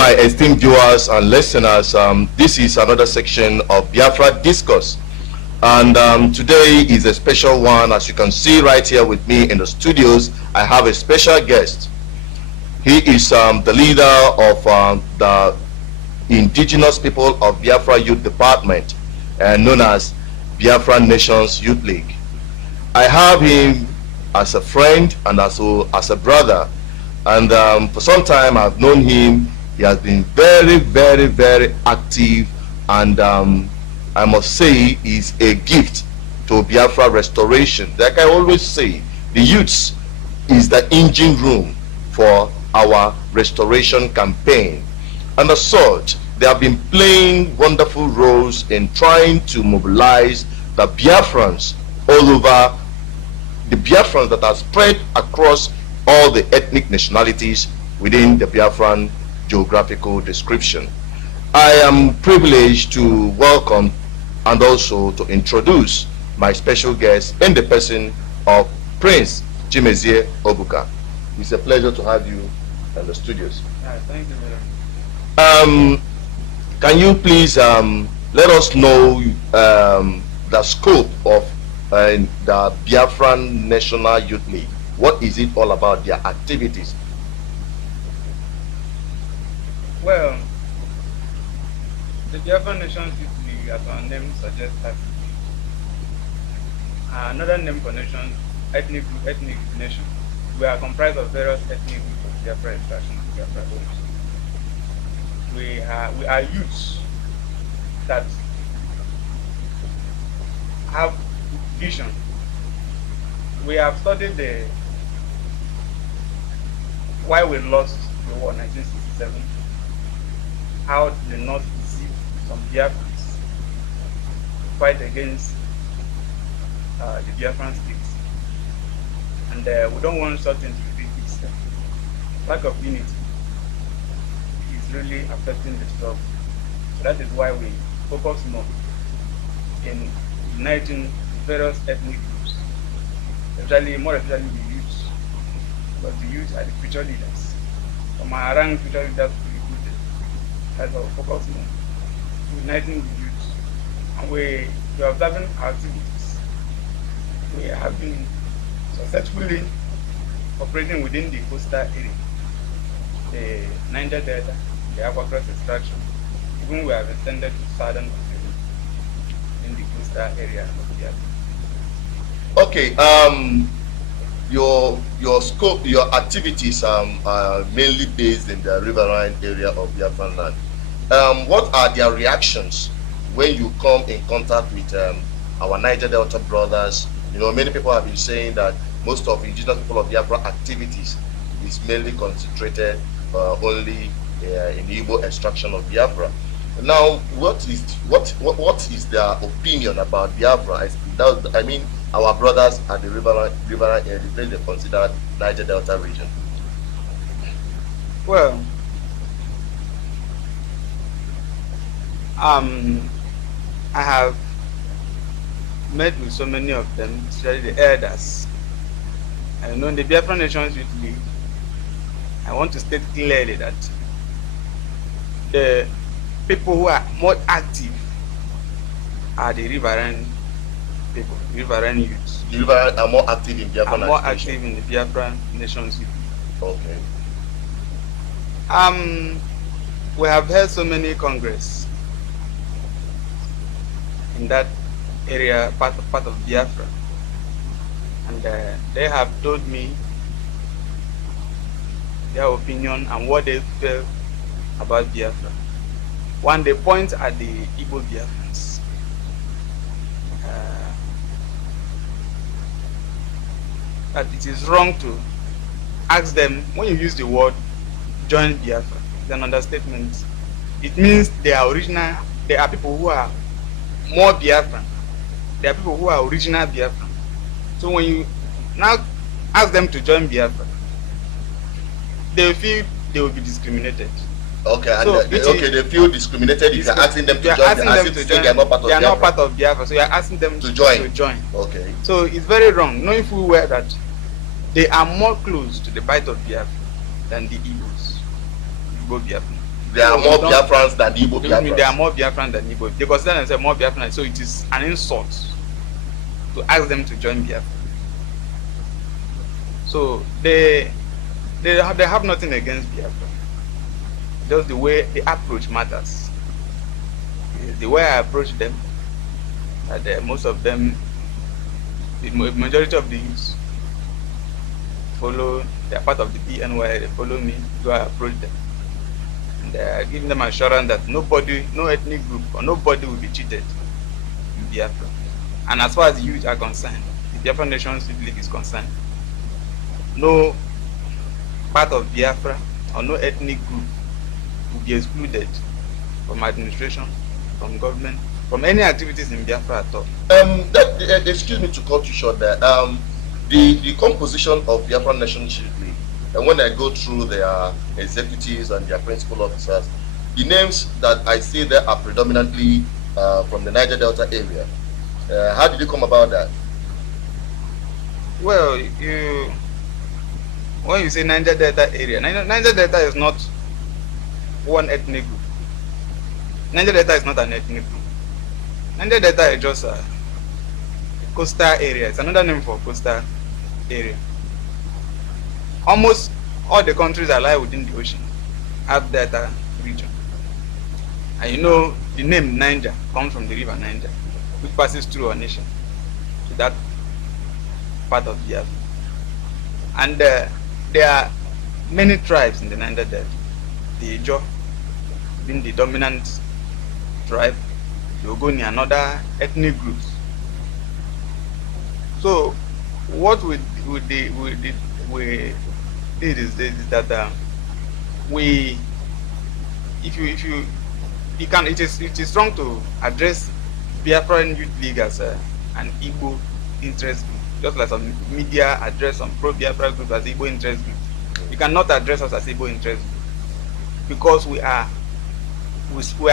my esteemed viewers and listeners, this is another section of Biafra Discourse. And today is a special one. As you can see right here with me in the studios, I have a special guest. He is the leader of the Indigenous People of Biafra Youth Department, known as Biafra Nations Youth League. I have him as a friend and also as a brother. And for some time I've known him. He has been very, very, very active, and I must say is a gift to Biafra restoration. Like I always say, the youths is the engine room for our restoration campaign. And as such, they have been playing wonderful roles in trying to mobilize the Biafrans all over, the Biafrans that are spread across all the ethnic nationalities within the Biafran geographical description. I am privileged to welcome and also to introduce my special guest in the person of Prince Chimezie Obuka. It's a pleasure to have you in the studios. Thank you very much. Can you please let us know the scope of the Biafran National Youth League? What is it all about, their activities? Well, the Biafra Nations Youth League, as our name suggests, another name for nations, ethnic nation. We are comprised of various ethnic groups of Biafra extraction and Biafra homes. We are youths that have vision. We have studied why we lost the war in 1967, how the North deceived some Biafrans to fight against the Biafran states. And we don't want something to repeat itself. Lack of unity is really affecting the struggle. So that is why we focus more in uniting various ethnic groups, more especially the youth, because the youth are the future leaders. From our rank, future leaders to be recruited. That's our focus more. Uniting the youth. And we are observing our activities. We have been successfully operating within the coastal area, the Niger Delta, the Akwa extraction. Even we have extended to southern Australia in the coastal area of the Biafra. Okay, your scope, your activities are mainly based in the riverine area of Biafran land. What are their reactions when you come in contact with our Niger Delta brothers? You know, many people have been saying that most of indigenous people of Biafra activities is mainly concentrated only in the Igbo extraction of Biafra. Now, what is their opinion about Biafra? I mean, our brothers at the riverine area, the place they consider Niger Delta region. Well, I have met with so many of them, especially the elders. I know in the Biafra Nations Youth League, I want to state clearly that the people who are more active are the riverine people, riverine youths. The riverine are more active in Biafra. Are more active in the Biafra Nations Youth League. Okay. We have held so many congress in that area, part of Biafra, and they have told me their opinion and what they feel about Biafra. One, they point at the Igbo Biafrans. That it is wrong to ask them, when you use the word join Biafra, it's an understatement. It means they are people who are more Biafran. There are people who are original Biafran. So when you now ask them to join Biafra, they feel they will be discriminated. Okay, and so they feel discriminated if you're asking them to join. They are not part of Biafra. They are not part of Biafra, so you are asking them to join. Okay. So it's very wrong, knowing full well that they are more close to the bite of Biafra than the Igbos, Igbo Biafra. there are more Biafrans than Igbo Biafrans. Mean there are more Biafrans than Igbo. They consider themselves more Biafrans, so it is an insult to ask them to join Biafra. So they have nothing against Biafra. Just the way the approach matters. The way I approach them, that most of them, the majority of the youths follow. They are part of the BNYL. They follow me. So I approach them, and I give them assurance that nobody, no ethnic group or nobody will be cheated in Biafra. And as far as the youth are concerned, the Biafra Nations Youth League is concerned, no part of Biafra or no ethnic group will be excluded from administration, from government, from any activities in Biafra at all. Excuse me to cut you short there. The composition of Biafra Nations Youth League, and when I go through their executives and their principal officers, the names that I see there are predominantly from the Niger Delta area. How did you come about that? Well, when you say Niger Delta area, Niger Delta is not one ethnic group. Niger Delta is not an ethnic group. Niger Delta is just a coastal area. It's another name for coastal area. Almost all the countries that lie within the ocean have Delta region. And you know the name Niger comes from the river Niger, which passes through our nation to that part of the earth. And there are many tribes in the Niger Delta. The Ijo being the dominant tribe, the Ogoni and other ethnic groups. So what we did is that it is wrong to address Biafran Youth League as an Igbo interest group, just like some media address some pro-Biafra group as Igbo interest group. You cannot address us as Igbo interest group because we are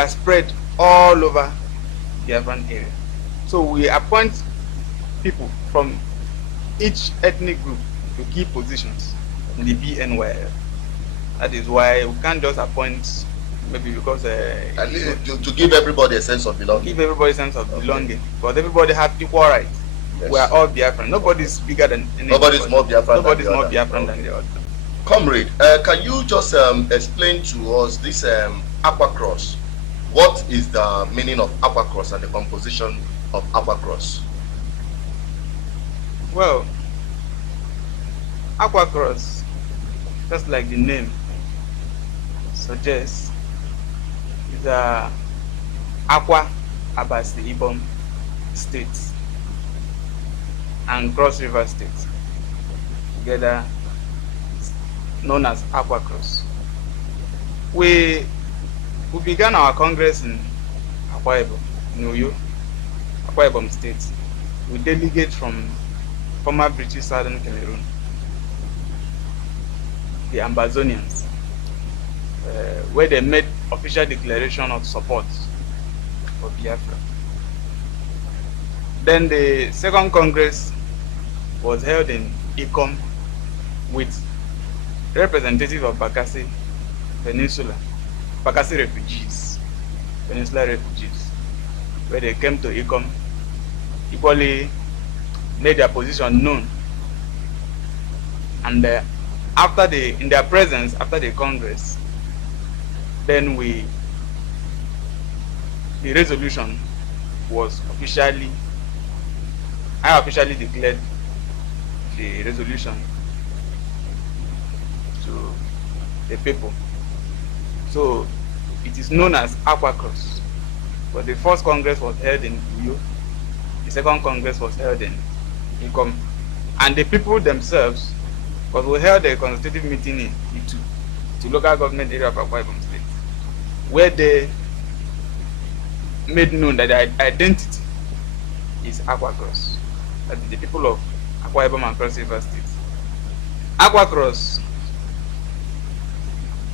spread all over Biafran area. So we appoint people from each ethnic group to key positions in the BNYL. That is why we can't just appoint maybe because to give everybody a sense of belonging. Give everybody a sense of belonging, because everybody have equal rights. Yes. We are all Biafran. Nobody is bigger than anybody. Nobody is more Biafran. Nobody is more Biafran than the other. Comrade, can you just explain to us this Akwa cross? What is the meaning of Akwa cross and the composition of Akwa cross? Well, Akwa cross, just like the name suggests, is a Akwa Abasi Ibom state and Cross River state together, known as Akwa Cross. We began our congress in Akwa Ibom, in Uyo, Akwa Ibom state, with delegates from former British Southern Cameroon, the Ambazonians, where they made official declaration of support for Biafra. Then the second congress was held in Ikom with representatives of Bakassi Peninsula, Bakassi refugees, Peninsula refugees, where they came to Ikom, equally made their position known. And in their presence, after the Congress, then the resolution was I officially declared the resolution to the people. So it is known as Akwa Cross. But the first Congress was held in Uyo, the second Congress was held in Ikom, and the people themselves, because we held a constitutive meeting in Itu, the local government area of Akwa Ibom State, where they made known that their identity is Akwa Cross. That is the people of Akwa Ibom and Cross River State. Akwa Cross,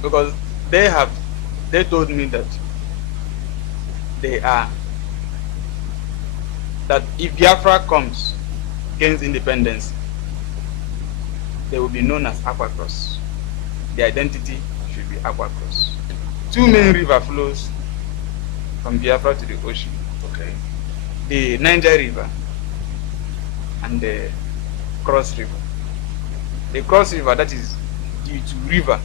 because they told me that that if Biafra comes, gains independence, they will be known as Akwa Cross. The identity should be Akwa Cross. two main river flows from Biafra to the ocean. Okay. The Niger River and the Cross River. The Cross River, that is due to river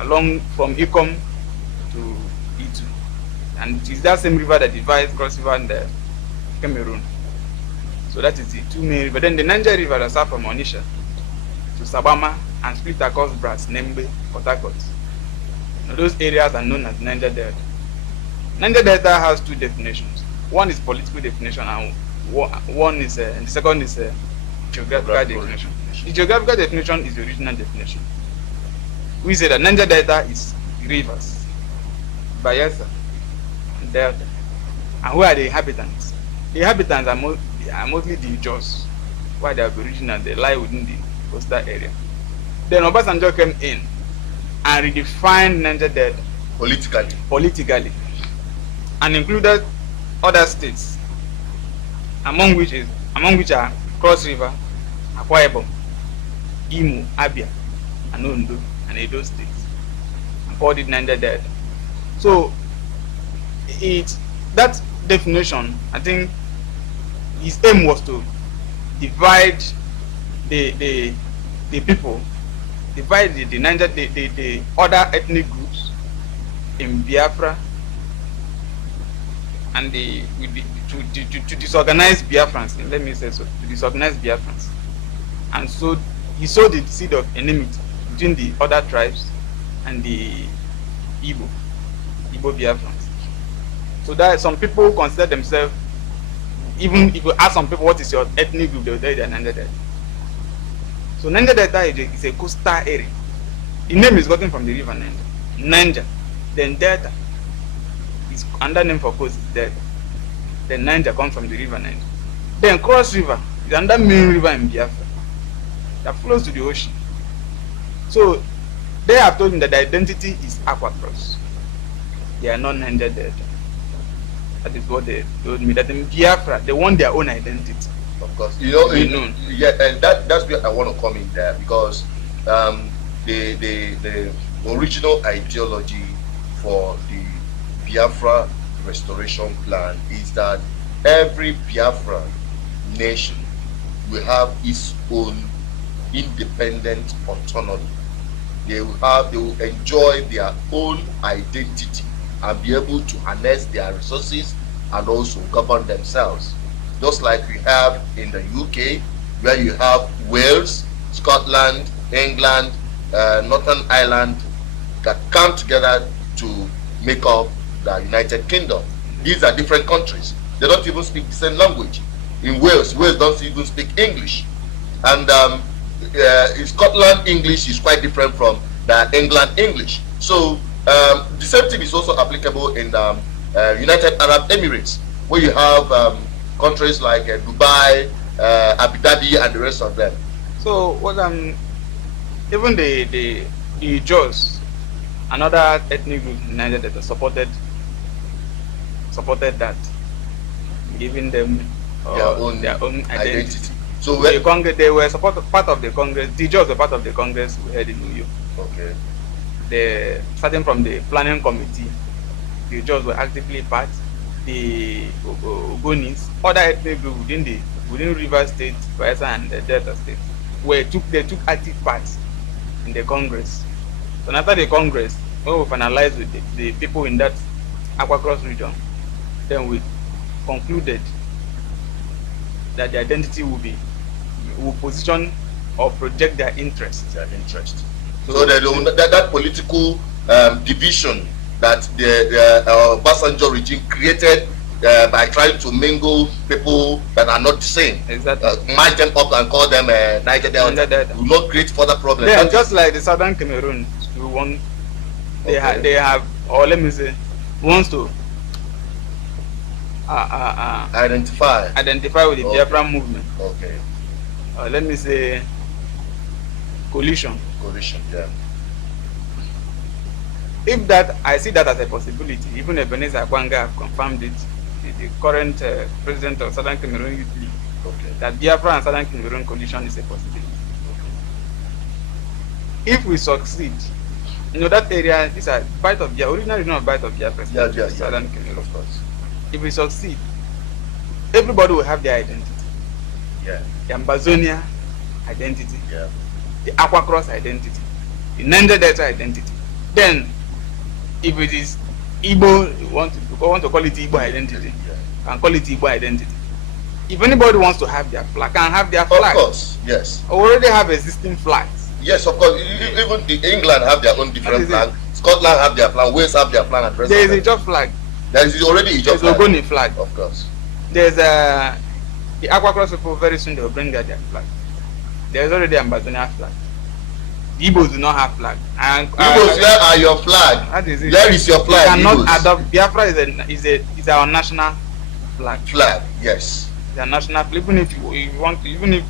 along from Ikom to Itu. And it is that same river that divides Cross River and the Cameroon. So that is the two main rivers. Then the Niger River that starts from Onitsha to Sabama and split across Brass, Nembe, Port Harcourt. Now, those areas are known as Niger Delta. Niger Delta has two definitions. One is political definition, and one is the second is geographical definition. The geographical definition is the original definition. We say that Niger Delta is rivers, Bayelsa, and Delta. And who are the inhabitants? The inhabitants are mostly the Jaws, why they are original, they lie within the coastal area. Then Obasanjo came in and redefined Niger Delta politically, and included other states, among which are Cross River, Akwa Ibom, Imo, Abia, and Ondo, and Edo states, and called it Niger Delta. So that definition, I think his aim was to divide the people, divide the Niger, the other ethnic groups in Biafra, and to disorganize Biafrans. Let me say so, to disorganize Biafrans. And so he sowed the seed of enmity between the other tribes and the Igbo Biafrans. So that some people consider themselves, even if you ask some people what is your ethnic group, they will tell you they are Niger Delta. So Niger Delta is a coastal area. The name is gotten from the river Niger. Niger, then Delta is another name for coast is Delta. Then Niger comes from the river Niger. Then Cross River is another main river in Biafra that flows to the ocean. So they have told him that the identity is Akwa Cross. They are not Niger Delta. That is what they told me. That in Biafra, they want their own identity. Of course, yeah, and that's where I want to come in there, because the original ideology for the Biafra restoration plan is that every Biafra nation will have its own independent autonomy. They will enjoy their own identity and be able to harness their resources and also govern themselves. Just like we have in the UK, where you have Wales, Scotland, England, Northern Ireland, that come together to make up the United Kingdom. These are different countries. They don't even speak the same language. In Wales don't even speak English. And in Scotland, English is quite different from the England English. So the same thing is also applicable in the United Arab Emirates, where you have countries like Dubai, Abu Dhabi, and the rest of them. So what even the Jaws, another ethnic group in Niger that supported that, giving them their own identity. So they were part of the Congress. The Jaws were part of the Congress we had in New York. Okay. Starting from the planning committee, the Jaws were actively part. The Ogonis, other ethnic groups within River State, Bayelsa, and the Delta State, they took active part in the Congress. So after the Congress, when we finalized with the people in that Akwa Cross region, then we concluded that the identity will position or project their interests. So that political division that the Obasanjo regime created by trying to mingle people that are not the same. Exactly. Match them up and call them Niger Delta. Will not create further problems. Yeah, just like the Southern Cameroon, they have, or let me say, wants to identify with the Biafra movement. Okay. Let me say, coalition. Yeah. If that, I see that as a possibility. Even Ebenezer Akwanga have confirmed it, the current president of Southern Cameroon Youth League, that Biafra and Southern Cameroon coalition is a possibility. If we succeed You know that area, these are Bight of Biafra, original region of Bight of Biafra, Southern Cameroon. Of course. If we succeed, everybody will have their identity. Yeah. The Ambazonia identity, Yeah. the Akwa Cross identity, the Niger Delta identity. Then, if it is Igbo, you want to call it Igbo identity, and call it Igbo identity. If anybody wants to have their flag, can have their flag. Of course, yes. We already have existing flags. Yes, of course. Even the England have their own different flag. Scotland have their flag. Wales have their flag. And there is a Ijaw flag. There is already a Ijaw flag. There's Ogoni flag. Of course. There's the Akwa Cross people. Very soon they will bring their flag. There is already an Ambazonia flag. The Igbos do not have flag. And Igbos, where are your flag? That is it. Where is your flag? You cannot Igbos. adopt. Biafra is our national flag. Flag, yes. It's a national flag. Even if you want to, even if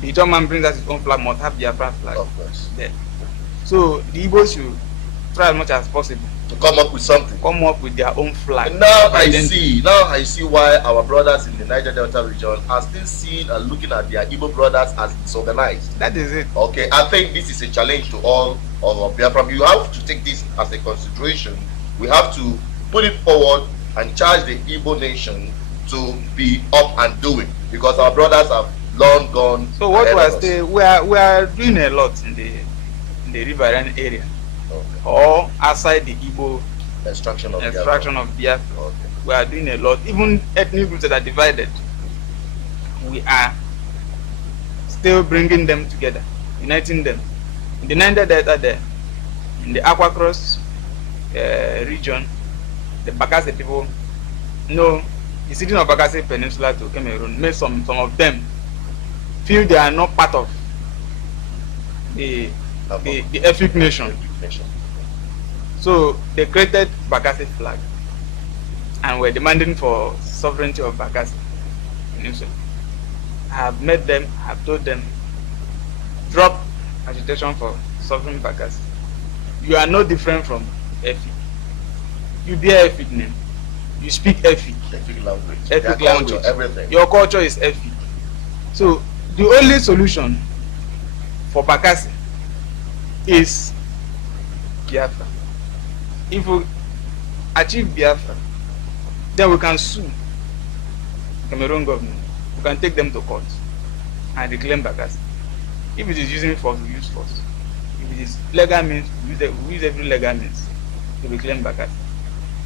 the German brings us his own flag, must have Biafra flag. Of course. There. So the Igbos should try as much as possible to come up with something. Come up with their own flag. And now I see why our brothers in the Niger Delta region are still seeing and looking at their Igbo brothers as disorganized. That is it. Okay, I think this is a challenge to all of our Biafra. You have to take this as a consideration. We have to put it forward and charge the Igbo nation to be up and doing, because our brothers have long gone. So what we are doing a lot in the riverine area, okay, or outside the Igbo extraction of Biafra. Okay. We are doing a lot. Even ethnic groups that are divided, we are still bringing them together, uniting them. In the Niger Delta there, in the Akwa Cross region, the Bakassi people, the city of Bakassi Peninsula to Cameroon made some of them feel they are not part of the ethnic nation. So they created Bakassi flag and were demanding for sovereignty of Bakassi Peninsula. I have met them, I have told them, drop agitation for sovereign Bakassi. You are no different from Efik. You bear Efik name. You speak Efik. Efik language. Efik language. Culture, everything. Your culture is Efik. So the only solution for Bakassi is Biafra. If we achieve Biafra, then we can sue Cameroon government. We can take them to court and reclaim Bakassi. If it is using force, we use force. If it is legal means, we use every legal means to reclaim Bakassi.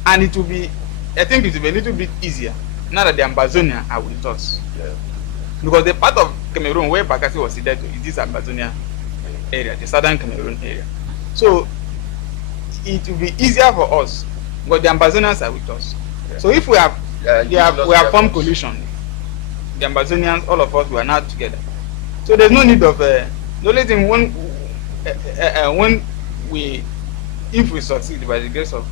And it will be, I think it will be a little bit easier now that the Ambazonia are with us. Yeah. Because the part of Cameroon where Bakassi was seated is this Ambazonia area, the southern Cameroon area. So it will be easier for us, but the Ambazonians are with us. Yeah. So if we have formed coalition, the Ambazonians, all of us, we are now together. So there's no need of the only thing if we succeed by the grace of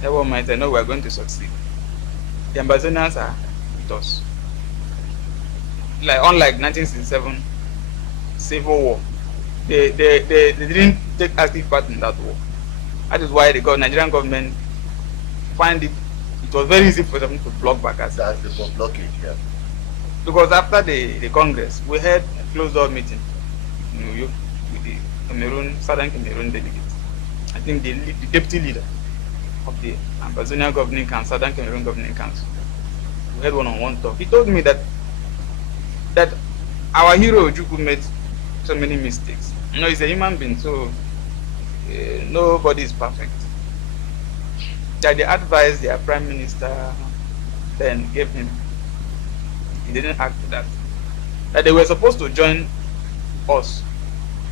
Heaven Almighty, I know we are going to succeed. The Ambazonians are with us. Unlike 1967 civil war, they didn't take active part in that war. That is why the Nigerian government find it was very easy for them to block Bakassi. That's the blockage, yeah. Because after the Congress, we had a closed-door meeting in New York with the Southern Cameroon delegates. I think the deputy leader of the Ambazonia Governing Council, Southern Cameroon Governing Council, we had one-on-one talk. He told me that our hero Ojukwu made so many mistakes. He's a human being, so nobody is perfect. That they advised their prime minister, then gave him. He didn't act to that. That they were supposed to join us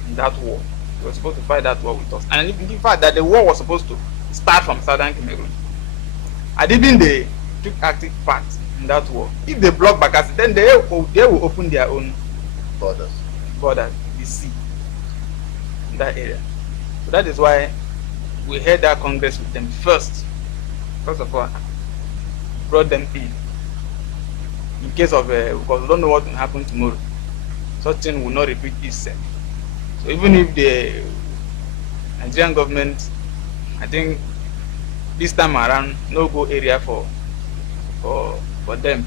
in that war. They were supposed to fight that war with us. And in fact, that the war was supposed to start from Southern Cameroon. And even they took active part in that war. If they block Bakassi, then they will open their own borders, the sea, in that area. So that is why we had that Congress with them first. First of all, brought them in case of because we don't know what will happen tomorrow. Such thing will not repeat itself. So even if the Nigerian government, I think this time around, no go area for them,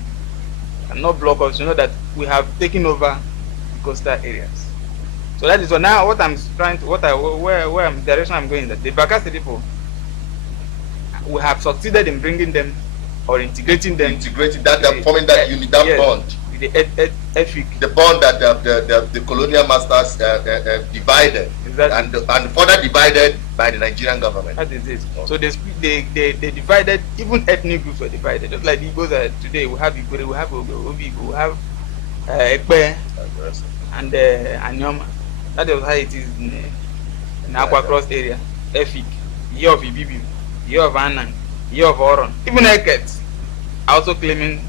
and not block us. You know that we have taken over the coastal areas. So that is what now what I'm trying to where I'm direction I'm going, that the Bakassi people, we have succeeded in bringing them or integrating them. Integrating that, forming that unit, that yes, bond. The bond that the colonial masters divided, exactly. and further divided by the Nigerian government. That is it. Okay. So they divided, even ethnic groups were divided. Just like the Igbos today, we have Igbo, we have Obi, we have Ekpe, and Anyoma. That is how it is in Akwa Cross area. Efik, year of Ibibi, year of Anang, year of Oron. Even Eket also claiming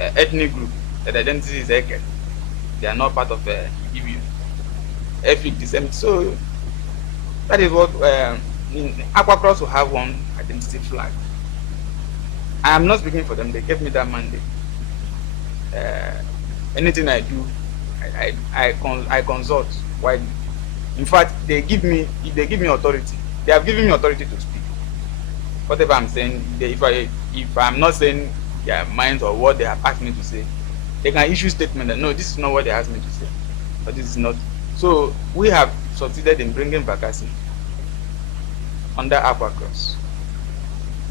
ethnic group that identity is Eket. They are not part of Ibibi. Efik the same. So that is what Akwa Cross will have one identity flag. I am not speaking for them. They gave me that mandate. Anything I do, I consult widely. In fact, they give me authority. They have given me authority to speak. Whatever I'm saying, if I'm not saying their minds or what they have asked me to say, they can issue statement that no, this is not what they asked me to say, but this is not. So we have succeeded in bringing Bakassi under Akwa Cross.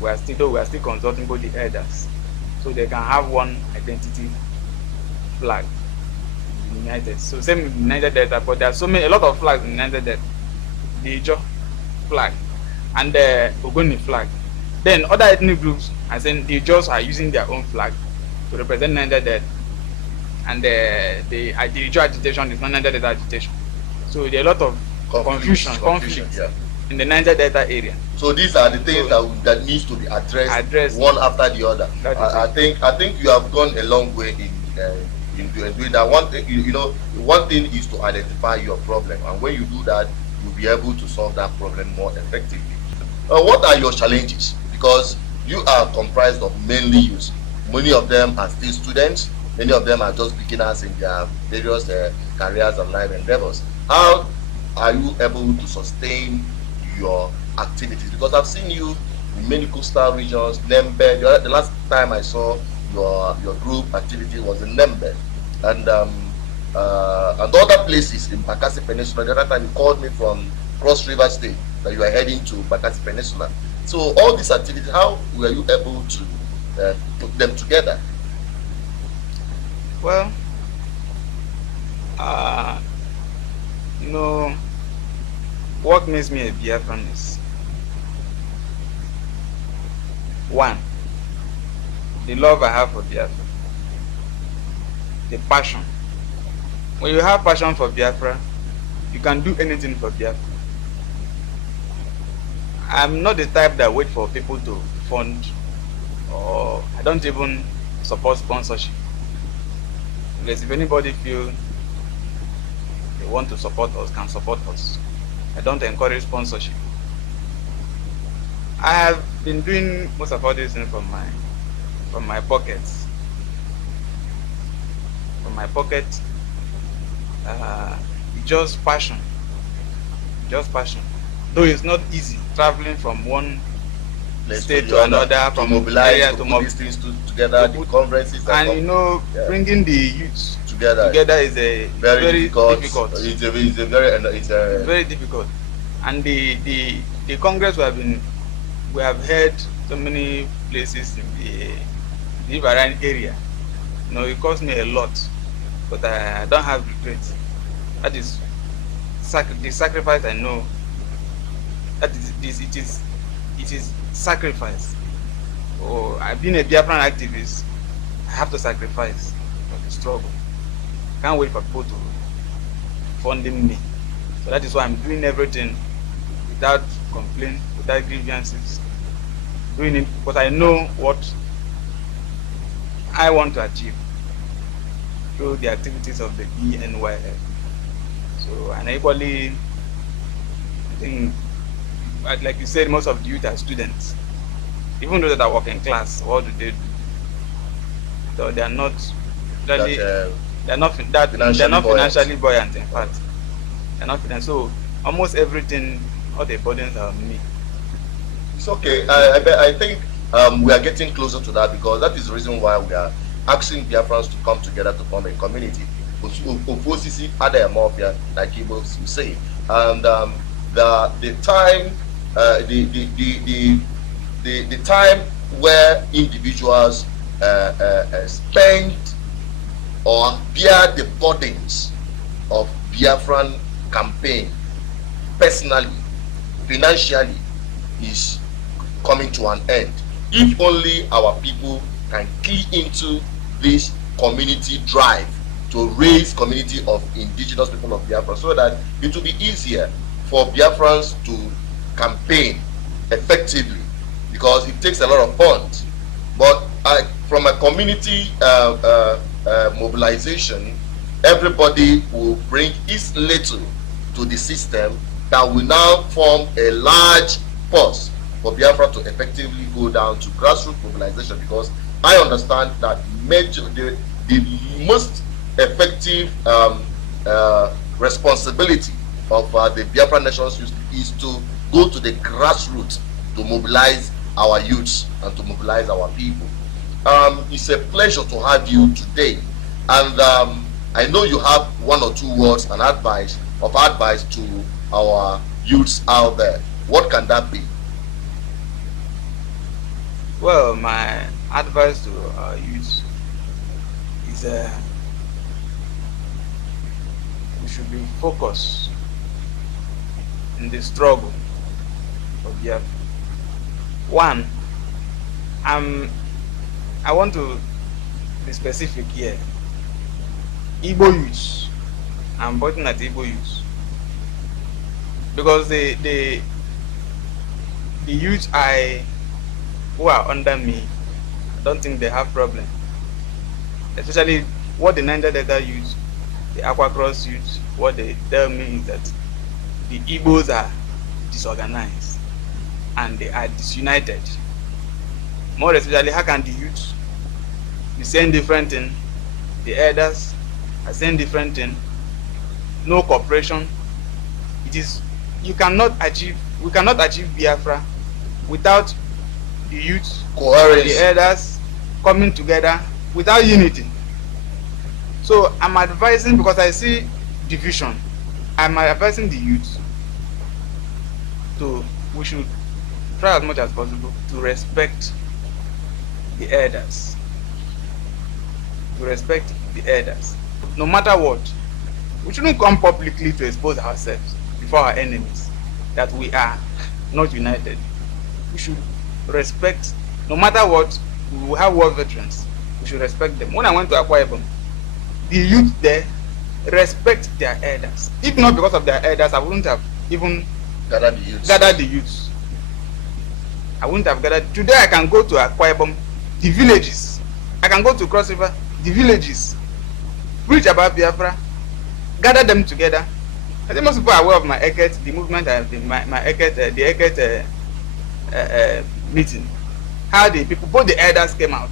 We are still consulting both the elders, so they can have one identity flag. United. So same with Niger Delta, but there are a lot of flags in Niger Delta. The Ijo flag and the Ogoni flag. Then other ethnic groups, as in the Ijos, are using their own flag to represent Niger Delta, and the Ijo agitation is not Niger Delta agitation. So there are a lot of confusion yeah, in the Niger Delta area. So these are the things that needs to be addressed one after the other. I think you have gone a long way in doing that. One thing, one thing is to identify your problem, and when you do that, you'll be able to solve that problem more effectively. What are your challenges? Because you are comprised of mainly youth. Many of them are still students. Many of them are just beginners in their various careers and life endeavors. How are you able to sustain your activities? Because I've seen you in many coastal regions, Nembe. The last time I saw your group activity was in Nembe, and other places in Bakassi Peninsula. The other time you called me from Cross River State that you are heading to Bakassi Peninsula. So all these activities, how were you able to put them together? Well, what makes me a Biafran is one, the love I have for Biafra, the passion. When you have passion for Biafra, you can do anything for Biafra. I'm not the type that wait for people to fund, or I don't even support sponsorship. Because if anybody feel they want to support us, can support us. I don't encourage sponsorship. I have been doing most of all these things from my pockets. From my pocket, just passion. Just passion. Though it's not easy traveling from one state to another, from mobilize, to put these things together, the conferences, and bringing the youth together is a very difficult. It's very difficult. And the congress we have heard so many places in the Ibaran area. It cost me a lot, but I don't have regrets. That is the sacrifice I know. That it is sacrifice. I've been a Biafran activist. I have to sacrifice for the struggle. Can't wait for people to funding me. So that is why I'm doing everything without complaint, without grievances. Doing it because I know what I want to achieve through the activities of the BNYL. So, and equally, I think, like you said, most of the youth are students. Even those that are working class, what do they do? So they are not really, they're not financially buoyant. In fact, they're not financially. So almost everything, all the burdens are on me. It's okay. I think we are getting closer to that, because that is the reason why we are asking Biafrans to come together to form a community. Ofosisi Adamofia, like Igbos will say. And the time the time where individuals spend or bear the burdens of Biafran campaign personally, financially, is coming to an end. If only our people can key into this community drive to raise community of indigenous people of Biafra, so that it will be easier for Biafrans to campaign effectively, because it takes a lot of funds. But from a community mobilization, everybody will bring his little to the system that will now form a large force for Biafra to effectively go down to grassroots mobilization, because I understand that the most effective responsibility of the Biafra Nations is to go to the grassroots to mobilize our youths and to mobilize our people. It's a pleasure to have you today, and I know you have one or two words and advice to our youths out there. What can that be? Well, my advice to our youth is we should be focused in the struggle for Biafra. One, I want to be specific here. Igbo youth. I'm pointing at Igbo youth, because the youth who are under me, I don't think they have problem. Especially what the Niger Delta youth, the Akwa Cross youth, what they tell me is that the Igbos are disorganized and they are disunited. More especially, how can the youth be saying different thing? The elders are saying different thing. No cooperation. We cannot achieve Biafra without the youth, the elders coming together, without unity. So I'm advising, because I see division, I'm advising the youth we should try as much as possible to respect the elders. To respect the elders. No matter what, we shouldn't come publicly to expose ourselves before our enemies that we are not united. We should respect, no matter what. We will have war veterans. We should respect them. When I went to Akwa, the youth there respect their elders. If not because of their elders, I wouldn't have even gathered the youths. I wouldn't have gathered. Today I can go to Akwa, the villages. I can go to Cross River, the villages. Preach about Biafra, gather them together. I think most people are aware of my Eket, the movement, my Eket, the Eket meeting. How the people, both the elders came out.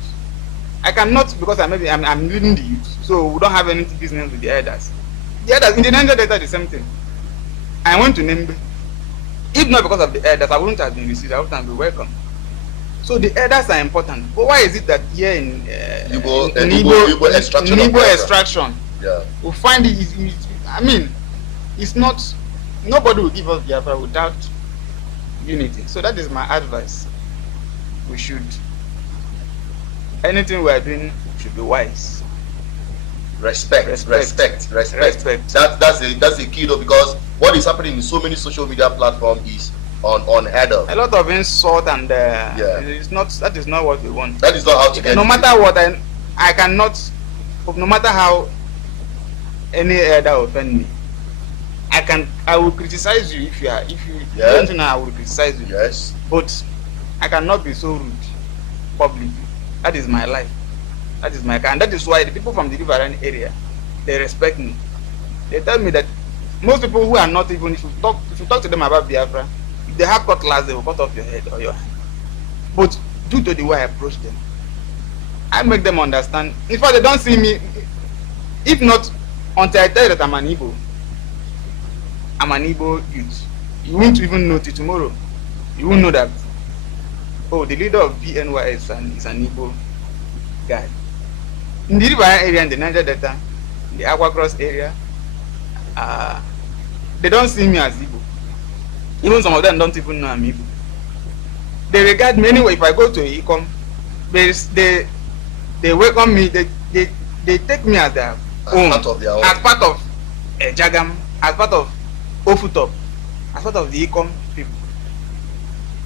I cannot, because I'm leading the youth, so we don't have any business with the elders. The elders in the Niger Delta, the same thing. I went to Nembe. If not because of the elders, I wouldn't have been received. I wouldn't have been welcome. So the elders are important. But why is it that here in Igbo extraction, yeah, we find it's not, nobody will give us Biafra without unity. So that is my advice. We should, anything we are doing should be wise. Respect. That's a key though, because what is happening in so many social media platforms is unheard of. A lot of insult and that is not what we want. That is not how to get. No matter what, I cannot. No matter how any elder offend me, I will criticize you if you don't know. I will criticize you. Yes. But I cannot be so rude publicly. That is my life. That is my kind. That is why the people from the Riverine area, they respect me. They tell me that most people who are not even, if you talk to them about Biafra, if they have cutlass, they will cut off your head or your hand. But due to the way I approach them, I make them understand. In fact, they don't see me, if not until I tell you that I'm an Igbo youth. You won't even know till tomorrow. You won't know that, oh, the leader of BNYL is an Igbo guy. In the Riverine area in the Niger Delta, the Akwa Cross area, they don't see me as Igbo. Even some of them don't even know I'm Igbo. They regard me anyway. If I go to Ikom, they welcome me. They take me as their own, as part of Jagam, as part of Ofutop, as part of the Ikom people.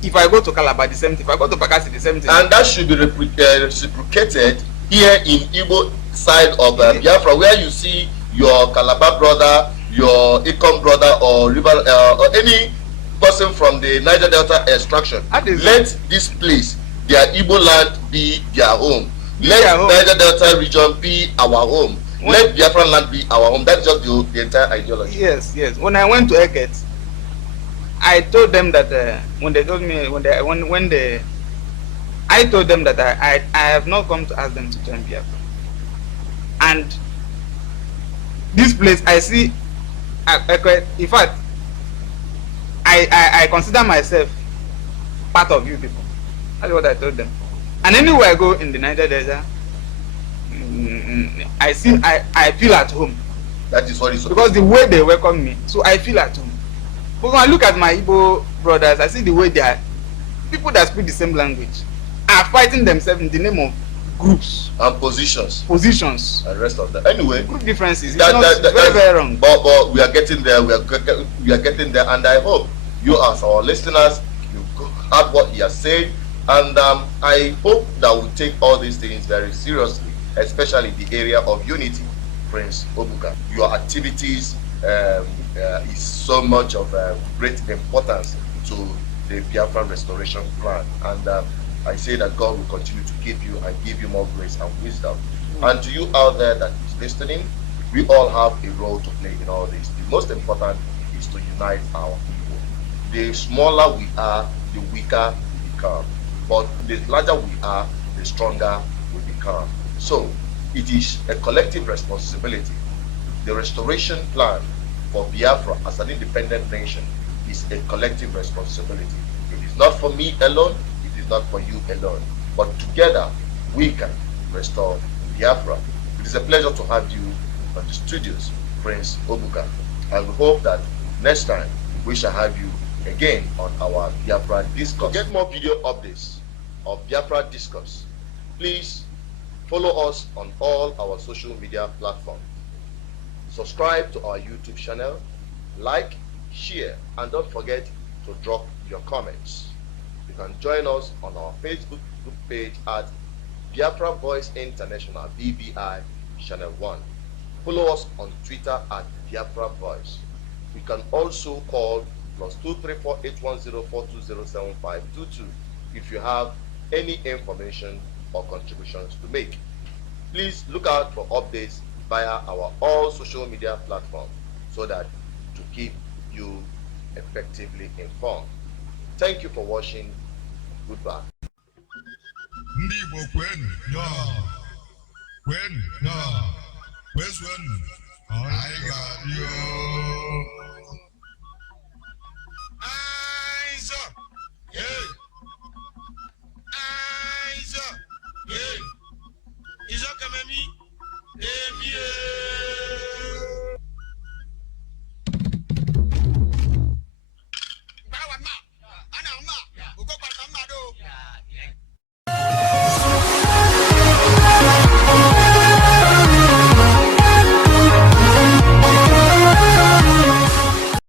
If I go to Calabar, the same thing. If I go to Bakassi, the same thing. And that should be reciprocated here in Igbo side of Biafra, where you see your Calabar brother, your Ikom brother, or river or any person from the Niger Delta extraction. Let this place, their Igbo land, be their home. Let Niger Delta region be our home. Let Biafran land be our home. That's just the entire ideology. Yes, yes. When I went to Eket, I told them that when they told me I told them that I have not come to ask them to join Biafra. And this place I see, in fact, I consider myself part of you people. That's what I told them. And anywhere I go in the Niger Delta, I feel at home. That is what it's because the way they welcome me, so I feel at home. But when I look at my Igbo brothers, I see the way they are, people that speak the same language are fighting themselves in the name of groups and positions and rest of that. Anyway, group differences. It's very wrong. But we are getting there. We are getting there, and I hope you, as our listeners, you heard what he has said, and I hope that we take all these things very seriously, especially the area of unity. Prince Obuka, your activities is so much of great importance to the Biafra restoration plan, and I say that God will continue to keep you and give you more grace and wisdom. And to you out there that is listening, we all have a role to play in all this. The most important is to unite our people. The smaller we are, the weaker we become. But the larger we are, the stronger we become. So it is a collective responsibility. The restoration plan for Biafra as an independent nation is a collective responsibility. It is not for me alone, it is not for you alone, but together we can restore Biafra. It is a pleasure to have you on the studios, Prince Obuka, and we hope that next time we shall have you again on our Biafra Discourse. To get more video updates of Biafra Discourse, please follow us on all our social media platforms. Subscribe to our YouTube channel, like, share, and don't forget to drop your comments. You can join us on our Facebook group page at Biafra Voice International, BVI Channel 1. Follow us on Twitter at Biafra Voice. You can also call +234 810 4207522 if you have any information or contributions to make. Please look out for updates via our all social media platforms so that to keep you effectively informed. Thank you for watching. Goodbye. When